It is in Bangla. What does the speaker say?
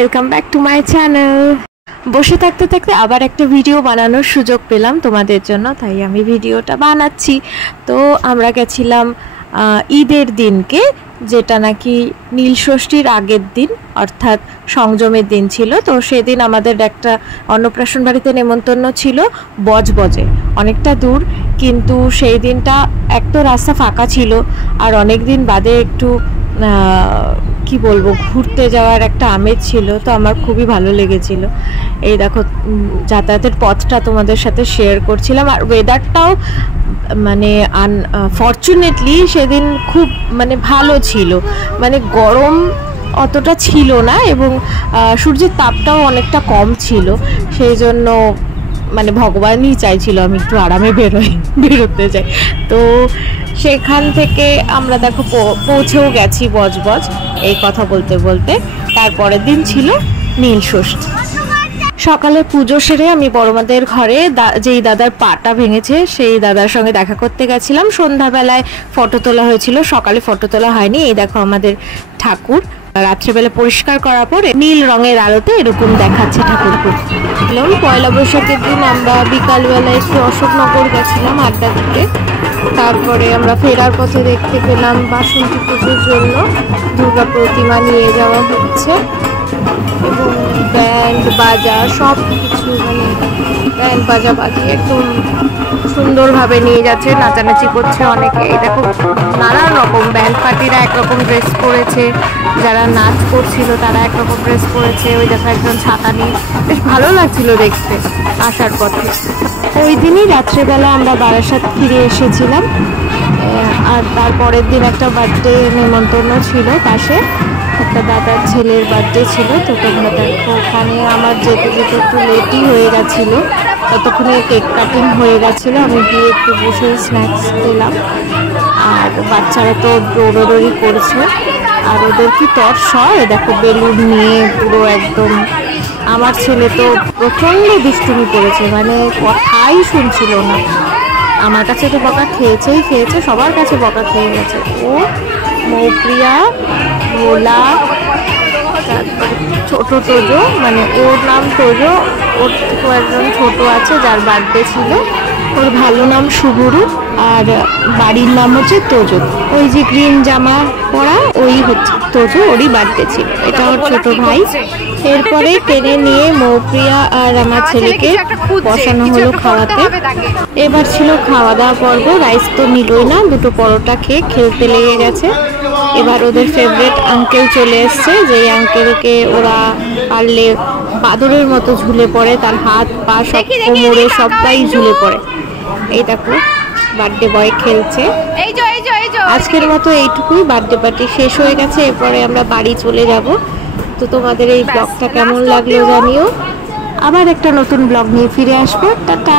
Welcome back to my channel. বসে থাকতে থাকতে আবার একটা ভিডিও বানানোর সুযোগ পেলাম তোমাদের জন্য, তাই আমি ভিডিওটা বানাচ্ছি। তো আমরা গেছিলাম ঈদের দিনকে, যেটা নাকি নীল ষষ্ঠীর আগের দিন, অর্থাৎ সংযমের দিন ছিল। তো সেদিন আমাদের একটা অন্নপ্রাশন বাড়িতে নেমন্তন্ন ছিল বজবজে, অনেকটা দূর, কিন্তু সেই দিনটা এক তো রাস্তা ফাঁকা ছিল, আর অনেক দিন বাদে একটু কি বলবো, ঘুরতে যাওয়ার একটা আমেজ ছিল। তো আমার খুবই ভালো লেগেছিল। এই দেখো যাতায়াতের পথটা তোমাদের সাথে শেয়ার করছিলাম, আর ওয়েদারটাও মানে আনফর্চুনেটলি সেদিন খুব মানে ভালো ছিল, মানে গরম অতটা ছিল না, এবং সূর্যের তাপটাও অনেকটা কম ছিল। সেই জন্য মানে ভগবানই চাইছিল আমি একটু আরামে বেরোতে যাই। তো সেখান থেকে আমরা দেখো পৌঁছেও গেছি বজবজ। এই কথা বলতে বলতে তারপরের দিন ছিল নীল ষষ্ঠী। সকালে পুজো সেরে আমি বড়মাদের ঘরে যেই দাদার পাটা ভেঙেছে সেই দাদার সঙ্গে দেখা করতে গেছিলাম। সন্ধ্যাবেলায় ফটো তোলা হয়েছিল, সকালে ফটো তোলা হয়নি। এই দেখো আমাদের ঠাকুর রাত্রেবেলা পরিষ্কার করার পরে নীল রঙের আলোতে এরকম দেখাচ্ছে ঠাকুরকে। পয়লা বৈশাখের দিন আমরা বিকালবেলা একটু অশোকনগর গেছিলাম আড্ডা দিতে। তারপরে আমরা ফেরার পথে দেখতে পেলাম বাসন্তী পুজোর জন্য দুর্গা প্রতিমা নিয়ে যাওয়া হচ্ছে, এবং ব্যান্ড বাজা সব কিছু, মানে ব্যান্ড বাজা বাজিয়ে একদম সুন্দরভাবে নিয়ে যাচ্ছে, নাচানাচি করছে অনেকে। এই দেখো নানান রকম ব্যান্ড পার্টিরা একরকম ড্রেস পরেছে, যারা নাচ করছিল তারা একরকম ড্রেস পরেছে। ওই দেখো একজন ছাতা নিয়ে, বেশ ভালো লাগছিল দেখতে আসার পথে। ওই দিনই রাত্রেবেলা আমরা বারাসাত ফিরে এসেছিলাম, আর তারপরের দিন একটা বার্থডে নেমন্তন্ন ছিল, পাশে একটা দাদার ছেলের বার্থডে ছিল। তো তোমরা দেখো ওখানে আমার যেতে যেতে একটু লেটই হয়ে গেছিলো, ততক্ষণে কেক কাটিং হয়ে গেছিলো। আমি গিয়ে একটু বসে স্ন্যাক্স খেলাম, আর বাচ্চারা তো দৌড়োদৌড়ি করছে, আর ওদের কি তর্সয় দেখো বেলুন নিয়ে পুরো একদম। আমার ছেলে তো প্রচণ্ড দুষ্টুমি করেছে, মানে কথাই শুনছিল না। আমার কাছে তো বকা খেয়েছে, সবার কাছে বকা খেয়ে গেছে। ও মৌপ্রিয়া, ভোলা, তারপরে ছোট তোজো, মানে ওর নাম তোজো, ওর থেকে একজন ছোট আছে যার বার্থডে ছিল, ওর ভালো নাম শুভরু, আর বাড়ির নাম হচ্ছে তোজো। ওই যে গ্রিন জামা পরা ওই হচ্ছে তোজো, ওরই বার্থডে ছিল, এটা ওর ছোট ভাই। এরপরে টেনে নিয়ে মৌপ্রিয়া আর আমার ছেলেকে বসানো হলো খাওয়াতে। এবার ছিল খাওয়া দাওয়া পর্ব। রাইস তো নিলই না, দুটো পরোটা খেয়ে খেলতে লেগে গেছে। এবার ওদের ফেভারিট আঙ্কেল চলে এসছে, যেই আঙ্কেলকে ওরা পারলে বাদরের মতো ঝুলে পড়ে, তার হাত পা সব কোমরে সবাই ঝুলে পড়ে। এই দেখো বার্থডে বয় খেলছে। আজকের মতো এইটুকুই, বার্থডে পার্টি শেষ হয়ে গেছে। এরপরে আমরা বাড়ি চলে যাব। তো তোমাদের এই ব্লগটা কেমন লাগলো জানিও। আবার একটা নতুন ব্লগ নিয়ে ফিরে আসবো। টাটা।